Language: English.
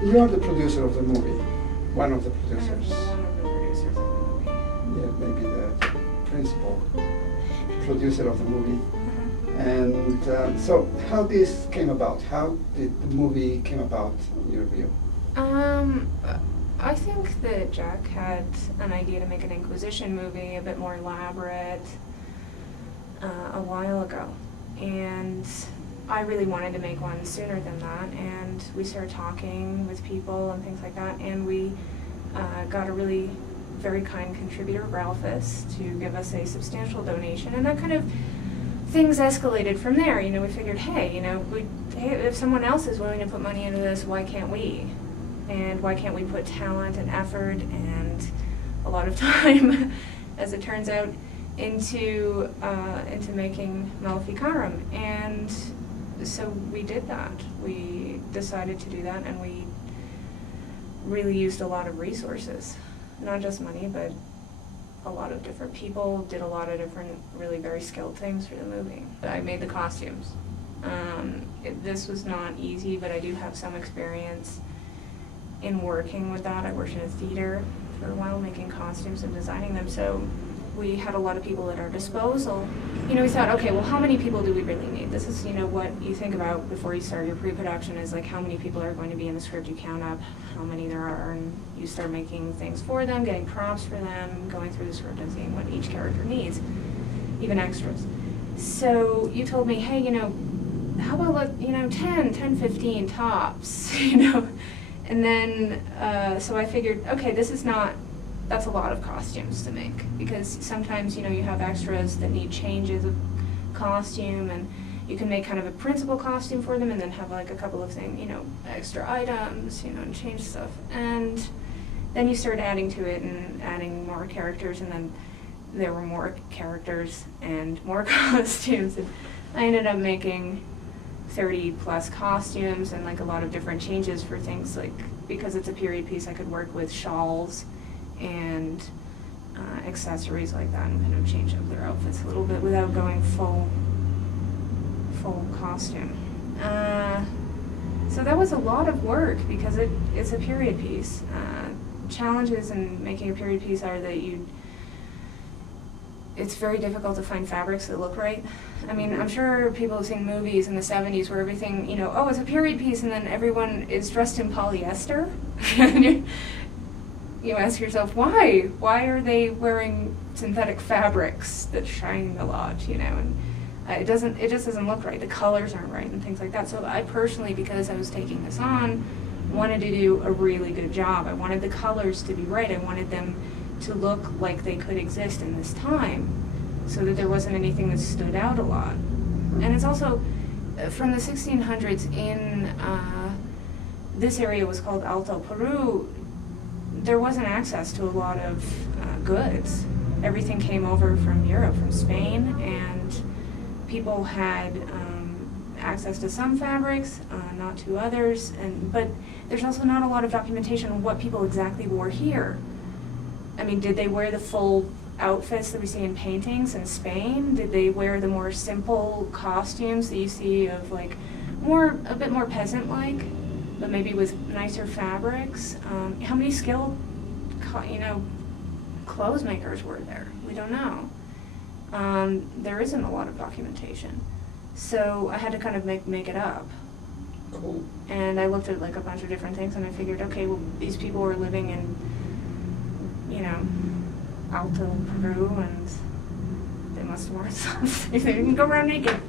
You are the producer of the movie, one of the producers. One of the producers of the movie. Yeah, maybe the principal producer of the movie. And so how this came about? How did the movie came about in your view? I think that Jack had an idea to make an Inquisition movie, a bit more elaborate, a while ago. And I really wanted to make one sooner than that, and we started talking with people and things like that, and we got a really very kind contributor, Ralphus, to give us a substantial donation, and that kind of things escalated from there. You know, we figured, hey, you know, if someone else is willing to put money into this, why can't we? And why can't we put talent and effort and a lot of time, as it turns out, into making Maleficarum? And so we did that. We decided to do that, and we really used a lot of resources, not just money, but a lot of different people, did a lot of different really very skilled things for the movie. I made the costumes. This was not easy, but I do have some experience in working with that. I worked in a theater for a while making costumes and designing them, so we had a lot of people at our disposal. You know, we thought, okay, well, how many people do we really need? This is, you know, what you think about before you start your pre-production is like how many people are going to be in the script. You count up how many there are, and you start making things for them, getting prompts for them, going through the script and seeing what each character needs, even extras. So you told me, hey, you know, how about, you know, 10, 15 tops, you know? And then, so I figured, okay, that's a lot of costumes to make, because sometimes, you know, you have extras that need changes of costume, and you can make kind of a principal costume for them and then have like a couple of things, you know, extra items, you know, and change stuff. And then you start adding to it and adding more characters, and then there were more characters and more costumes, and I ended up making 30 plus costumes and like a lot of different changes for things, like because it's a period piece, I could work with shawls and accessories like that and kind of change up their outfits a little bit without going full costume. So that was a lot of work because it's a period piece. Challenges in making a period piece are that it's very difficult to find fabrics that look right. I mean, I'm sure people have seen movies in the 70s where everything, you know, oh, it's a period piece, and then everyone is dressed in polyester. You ask yourself, why? Why are they wearing synthetic fabrics that shine a lot, you know? And it just doesn't look right. The colors aren't right and things like that. So I personally, because I was taking this on, wanted to do a really good job. I wanted the colors to be right. I wanted them to look like they could exist in this time, so that there wasn't anything that stood out a lot. And it's also from the 1600s in this area was called Alto Peru. There wasn't access to a lot of goods. Everything came over from Europe, from Spain, and people had access to some fabrics, not to others. But there's also not a lot of documentation on what people exactly wore here. I mean, did they wear the full outfits that we see in paintings in Spain? Did they wear the more simple costumes that you see of like a bit more peasant-like, but maybe with nicer fabrics? How many skilled, clothes makers were there? We don't know. There isn't a lot of documentation, so I had to kind of make it up. Cool. And I looked at like a bunch of different things, and I figured, okay, well, these people were living in, you know, Alto Peru, and they must have worn something. They didn't go around naked.